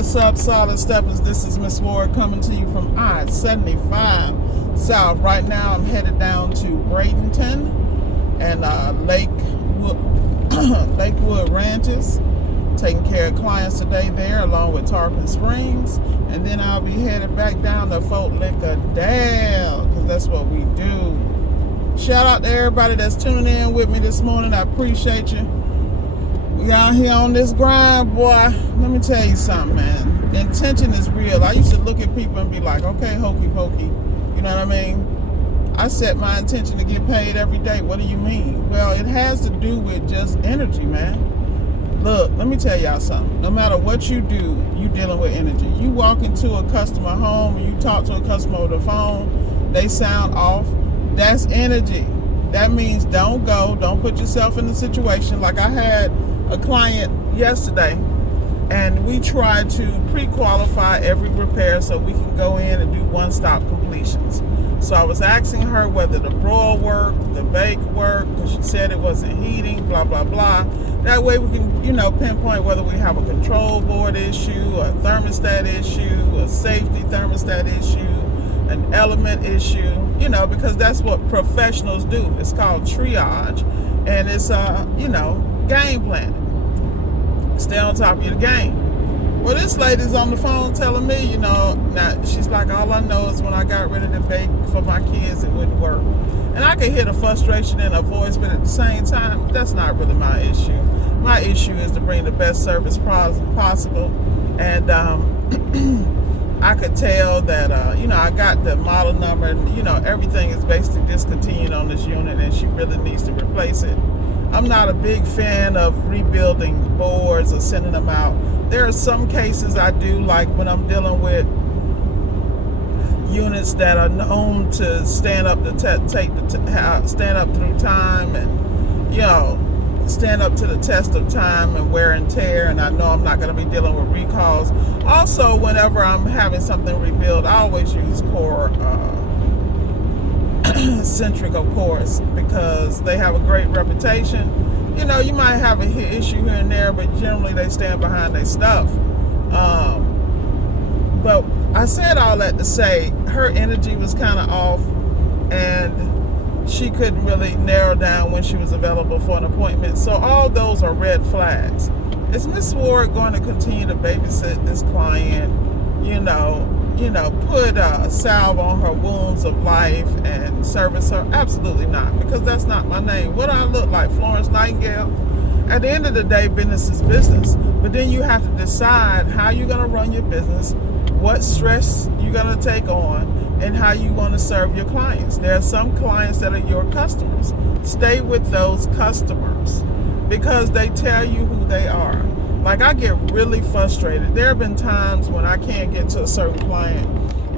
What's up, Solid Steppers? This is Miss Ward coming to you from I-75 South. Right now, I'm headed down to Bradenton and Lakewood Ranches, taking care of clients today there, along with Tarpon Springs. And then I'll be headed back down to Fort Lauderdale, because that's what we do. Shout out to everybody that's tuning in with me this morning. I appreciate you. We out here on this grind, boy. Let me tell you something, man. Intention is real. I used to look at people and be like, okay, hokey pokey. You know what I mean? I set my intention to get paid every day. What do you mean? Well, it has to do with just energy, man. Look, let me tell y'all something. No matter what you do, you dealing with energy. You walk into a customer home and you talk to a customer over the phone, they sound off. That's energy. That means don't go. Don't put yourself in a situation. Like I had a client yesterday, and we tried to pre-qualify every repair so we can go in and do one-stop completions. So I was asking her whether the broil worked, the bake worked, because she said it wasn't heating, blah, blah, blah. That way we can, pinpoint whether we have a control board issue, a thermostat issue, a safety thermostat issue, an element issue, because that's what professionals do. It's called triage, and it's, game planning. Stay on top of your game. Well, this lady's on the phone telling me, now she's like, all I know is when I got ready to bake for my kids, it wouldn't work. And I could hear the frustration in her voice, but at the same time, that's not really my issue. My issue is to bring the best service possible. And I could tell that, I got the model number and, everything is basically discontinued on this unit and she really needs to replace it. I'm not a big fan of rebuilding boards or sending them out. There are some cases I do, like when I'm dealing with units that are known to stand up to stand up through time and stand up to the test of time and wear and tear, and I know I'm not going to be dealing with recalls. Also, whenever I'm having something rebuilt, I always use Core Centric, of course, because they have a great reputation. You might have an issue here and there, but generally they stand behind their stuff. But I said all that to say her energy was kind of off, and she couldn't really narrow down when she was available for an appointment. So all those are red flags. Is Miss Ward going to continue to babysit this client? Put a salve on her wounds of life and service her? Absolutely not, because that's not my name. What do I look like, Florence Nightingale? At the end of the day, business is business. But then you have to decide how you're going to run your business, what stress you're going to take on, and how you want to serve your clients. There are some clients that are your customers. Stay with those customers because they tell you who they are. Like, I get really frustrated. There have been times when I can't get to a certain client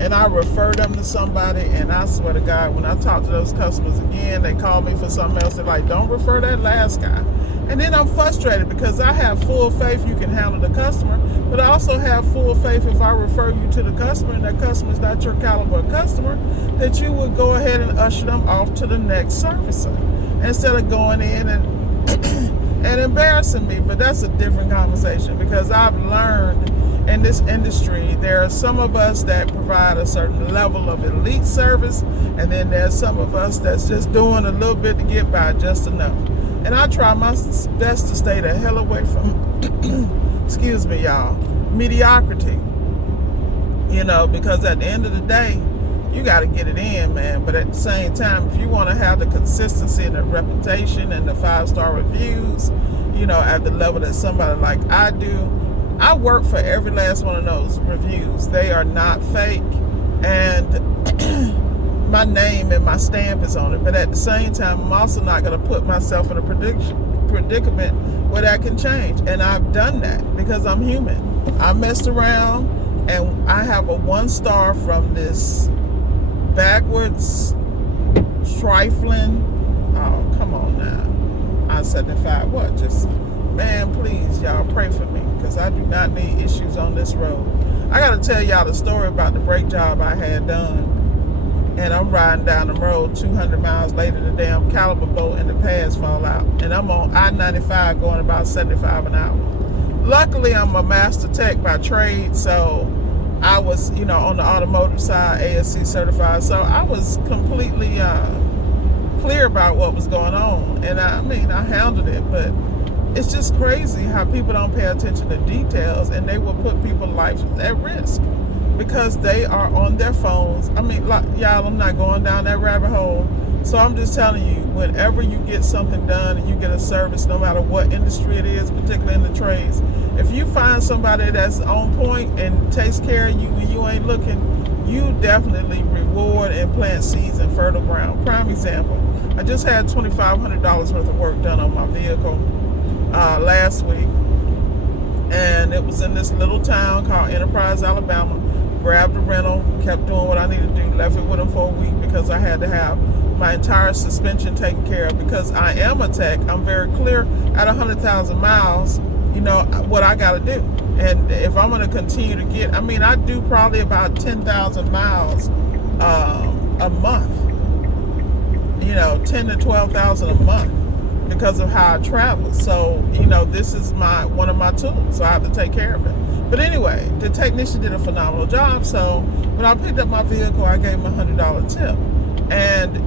and I refer them to somebody, and I swear to God, when I talk to those customers again, they call me for something else. They're like, don't refer that last guy. And then I'm frustrated because I have full faith you can handle the customer, but I also have full faith if I refer you to the customer and that customer is not your caliber customer, that you would go ahead and usher them off to the next servicer instead of going in and embarrassing me. But that's a different conversation, because I've learned in this industry, there are some of us that provide a certain level of elite service, and then there's some of us that's just doing a little bit to get by, just enough. And I try my best to stay the hell away from, excuse me, y'all, mediocrity. Because at the end of the day, you got to get it in, man. But at the same time, if you want to have the consistency and the reputation and the 5-star reviews, at the level that somebody like I do, I work for every last one of those reviews. They are not fake, and my name and my stamp is on it. But at the same time, I'm also not going to put myself in a predicament where that can change. And I've done that because I'm human. I messed around, and I have a 1-star from this backwards, trifling, oh, come on now, I-75, what, just, man, please, y'all, pray for me, because I do not need issues on this road. I got to tell y'all the story about the brake job I had done, and I'm riding down the road 200 miles later, the damn caliper bolt in the pads fall out, and I'm on I-95 going about 75 an hour. luckily I'm a master tech by trade, so I was, on the automotive side, ASC certified, so I was completely clear about what was going on, and I handled it. But it's just crazy how people don't pay attention to details, and they will put people's lives at risk because they are on their phones. Y'all, I'm not going down that rabbit hole. So I'm just telling you, whenever you get something done and you get a service, no matter what industry it is, particularly in the trades, if you find somebody that's on point and takes care of you when you ain't looking, you definitely reward and plant seeds in fertile ground. Prime example, I just had $2,500 worth of work done on my vehicle last week, and it was in this little town called Enterprise, Alabama. Grabbed a rental, kept doing what I needed to do, left it with them for a week because I had to have my entire suspension taken care of. Because I am a tech, I'm very clear at 100,000 miles, what I got to do. And if I'm going to continue to get, I do probably about 10,000 miles a month, 10 to 12,000 a month because of how I travel. So, this is one of my tools, so I have to take care of it. But anyway, the technician did a phenomenal job. So when I picked up my vehicle, I gave him a $100 tip. And,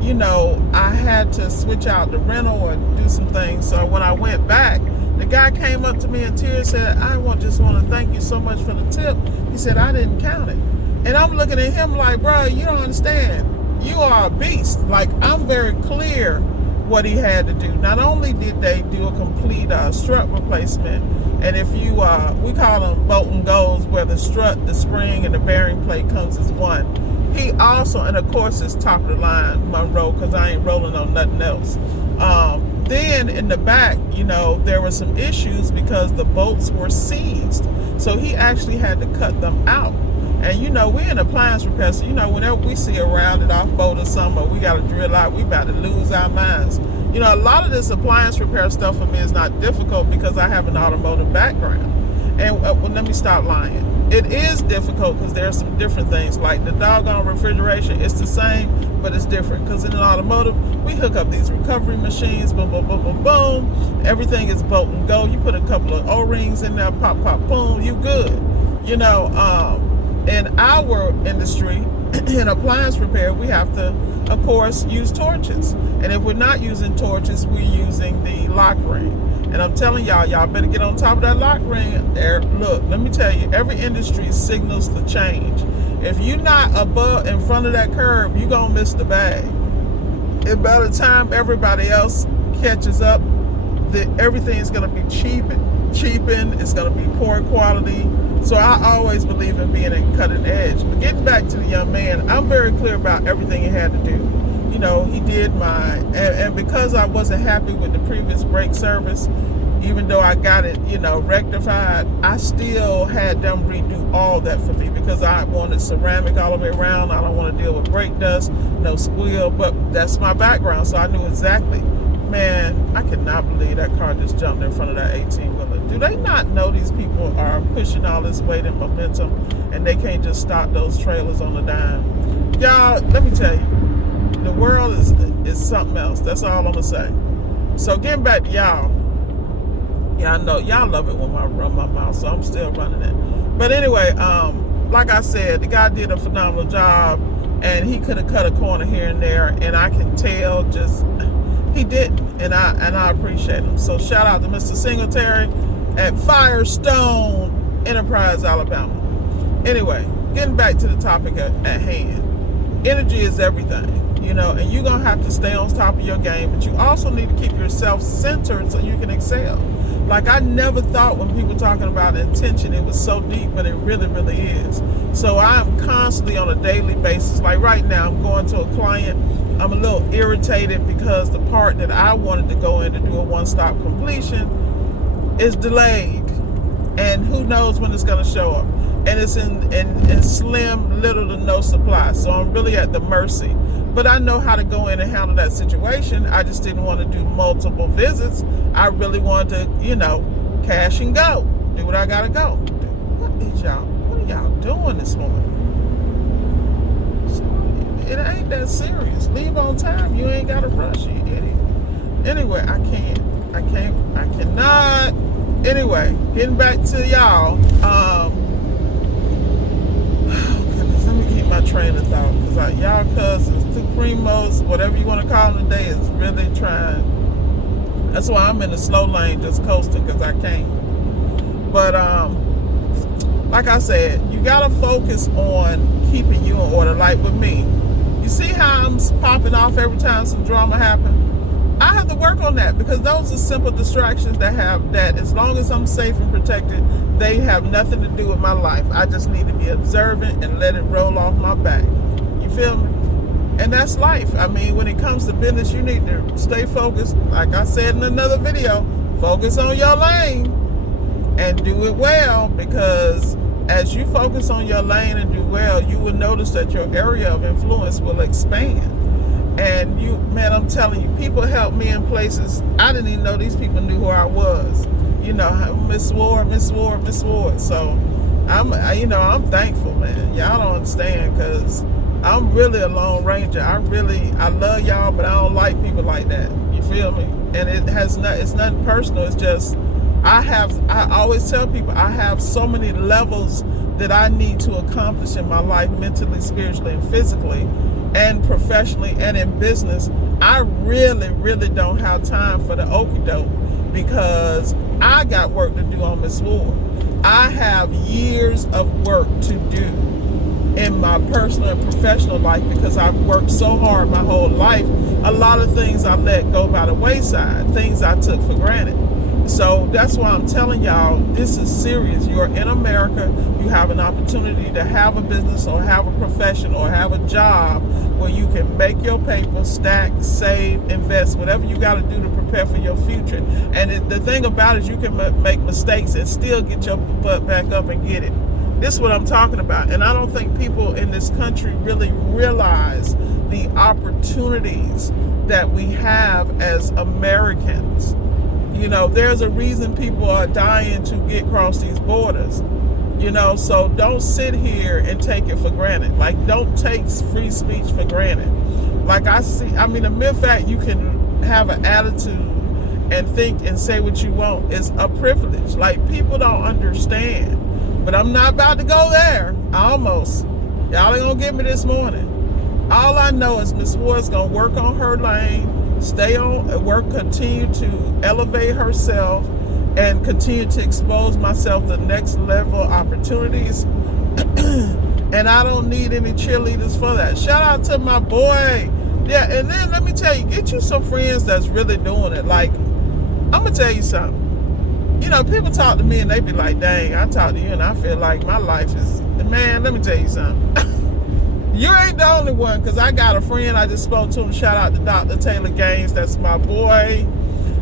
I had to switch out the rental or do some things. So when I went back, the guy came up to me in tears, said, I just want to thank you so much for the tip. He said, I didn't count it. And I'm looking at him like, bro, you don't understand. You are a beast. Like, I'm very clear what he had to do. Not only did they do a complete strut replacement, and if you, we call them bolt and goes, where the strut, the spring, and the bearing plate comes as one. He also, and of course it's top of the line Monroe, because I ain't rolling on nothing else. Then in the back, there were some issues because the bolts were seized. So he actually had to cut them out. And we're in appliance repair, so whenever we see a rounded off bolt or something, or we got to drill out, we about to lose our minds. A lot of this appliance repair stuff for me is not difficult because I have an automotive background. And let me stop lying. It is difficult because there are some different things, like the doggone refrigeration. It's the same, but it's different because in an automotive, we hook up these recovery machines, boom, boom, boom, boom, boom. Everything is bolt and go. You put a couple of O-rings in there, pop, pop, boom, you good. In our industry, in appliance repair, we have to, of course, use torches. And if we're not using torches, we're using the lock ring. And I'm telling y'all better get on top of that lock ring. There, look, let me tell you, every industry signals the change. If you're not above, in front of that curve, you're going to miss the bag. And by the time everybody else catches up, everything's going to be cheapened. It's going to be poor quality. So I always believe in being a cutting edge. But getting back to the young man, I'm very clear about everything he had to do. He did and because I wasn't happy with the previous brake service, even though I got it, rectified, I still had them redo all that for me because I wanted ceramic all the way around. I don't want to deal with brake dust, no squeal, but that's my background, so I knew exactly. Man, I could not believe that car just jumped in front of that 18-wheeler. Do they not know these people are pushing all this weight and momentum, and they can't just stop those trailers on the dime? Y'all, let me tell you, the world is something else. That's all I'm gonna say. So getting back to y'all, I know y'all love it when I run my mouth, so I'm still running it. But anyway, like I said, the guy did a phenomenal job, and he could have cut a corner here and there, and I can tell he didn't, and I appreciate him. So shout out to Mr. Singletary at Firestone Enterprise, Alabama. Anyway, getting back to the topic at hand. Energy is everything, and you're going to have to stay on top of your game, but you also need to keep yourself centered so you can excel. Like, I never thought when people talking about intention, it was so deep, but it really, really is. So I'm constantly on a daily basis. Like right now, I'm going to a client. I'm a little irritated because the part that I wanted to go in to do a one-stop completion is delayed. And who knows when it's going to show up. And it's in slim, little to no supply. So I'm really at the mercy. But I know how to go in and handle that situation. I just didn't want to do multiple visits. I really wanted to, cash and go. Do what I got to go. What are y'all doing this morning? It ain't that serious. Leave on time. You ain't got to rush, you idiot. Anyway, I cannot Anyway, getting back to y'all. Oh goodness, let me keep my train of thought, because y'all cousins, two primos, whatever you want to call them today, is really trying. That's why I'm in the slow lane, just coasting, because I can't. But like I said, you gotta focus on keeping you in order. Like with me, you see how I'm popping off every time some drama happens? I have to work on that, because those are simple distractions that as long as I'm safe and protected, they have nothing to do with my life. I just need to be observant and let it roll off my back. You feel me? And that's life. I mean, when it comes to business, you need to stay focused. Like I said in another video, focus on your lane and do it well, because as you focus on your lane and do well, you will notice that your area of influence will expand. And man, I'm telling you, people helped me in places I didn't even know these people knew who I was. You know, Miss Ward. So I'm thankful, man. Y'all don't understand, because I'm really a Lone Ranger. I love y'all, but I don't like people like that. You feel me? And it's nothing personal. It's just, I always tell people, I have so many levels that I need to accomplish in my life, mentally, spiritually, and physically, and professionally, and in business. I really, really don't have time for the okie doke, because I got work to do on Miss Ward. I have years of work to do in my personal and professional life, because I've worked so hard my whole life. A lot of things I let go by the wayside, things I took for granted. So that's why I'm telling y'all, this is serious. You're in America. You have an opportunity to have a business, or have a profession, or have a job where you can make your paper, stack, save, invest, whatever you got to do to prepare for your future. And the thing about it is, you can make mistakes and still get your butt back up and get it. This is what I'm talking about. And I don't think people in this country really realize the opportunities that we have as Americans. You know, there's a reason people are dying to get across these borders. You know, so don't sit here and take it for granted. Like, don't take free speech for granted. Like the mere fact you can have an attitude and think and say what you want is a privilege. Like, people don't understand. But I'm not about to go there. Almost. Y'all ain't gonna get me this morning. All I know is Miss Ward's gonna work on her lane, stay on work, continue to elevate herself, and continue to expose myself to next level opportunities. And I don't need any cheerleaders for that. Shout out to my boy. Yeah, and then let me tell you, get you some friends that's really doing it. Like, I'm gonna tell you something. You know, people talk to me and they be like, dang, I talk to you and I feel like my life is, man, let me tell you something. You ain't the only one, because I got a friend I just spoke to him. Shout out to Dr. Taylor Gaines. That's my boy.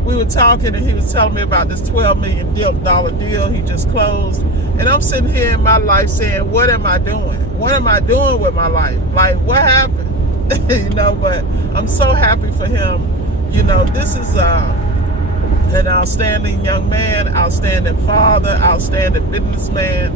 We were talking and he was telling me about this $12 million deal he just closed. And I'm sitting here in my life saying, what am I doing? What am I doing with my life? Like, what happened? You know, but I'm so happy for him. You know, this is an outstanding young man, outstanding father, outstanding businessman.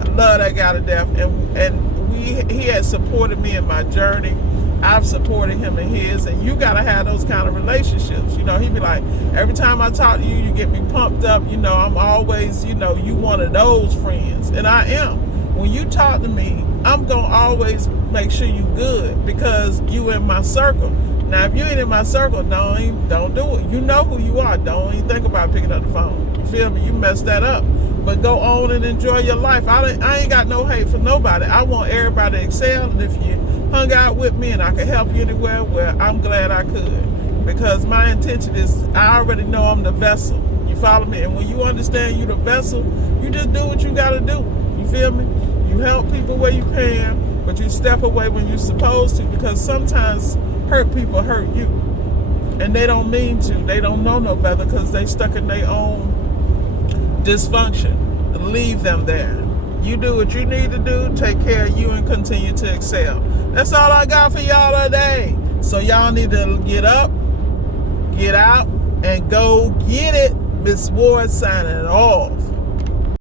I love that guy to death. And he has supported me in my journey. I've supported him in his, and you gotta have those kind of relationships. You know, he be like, every time I talk to you, you get me pumped up. You know, I'm always, you know, you one of those friends, and I am. When you talk to me, I'm gonna always make sure you good, because you in my circle. Now, if you ain't in my circle, don't do it. You know who you are. Don't even think about picking up the phone. You feel me? You messed that up. But go on and enjoy your life. I ain't got no hate for nobody. I want everybody to excel. And if you hung out with me and I could help you anywhere, well, I'm glad I could. Because my intention is, I already know I'm the vessel. You follow me? And when you understand you the vessel, you just do what you got to do. You feel me? You help people where you can, but you step away when you're supposed to, because sometimes hurt people hurt you. And they don't mean to. They don't know no better, because they stuck in their own dysfunction. Leave them there. You do what you need to do, take care of you, and continue to excel. That's all I got for y'all today. So y'all need to get up, get out, and go get it. Miss Ward signing off.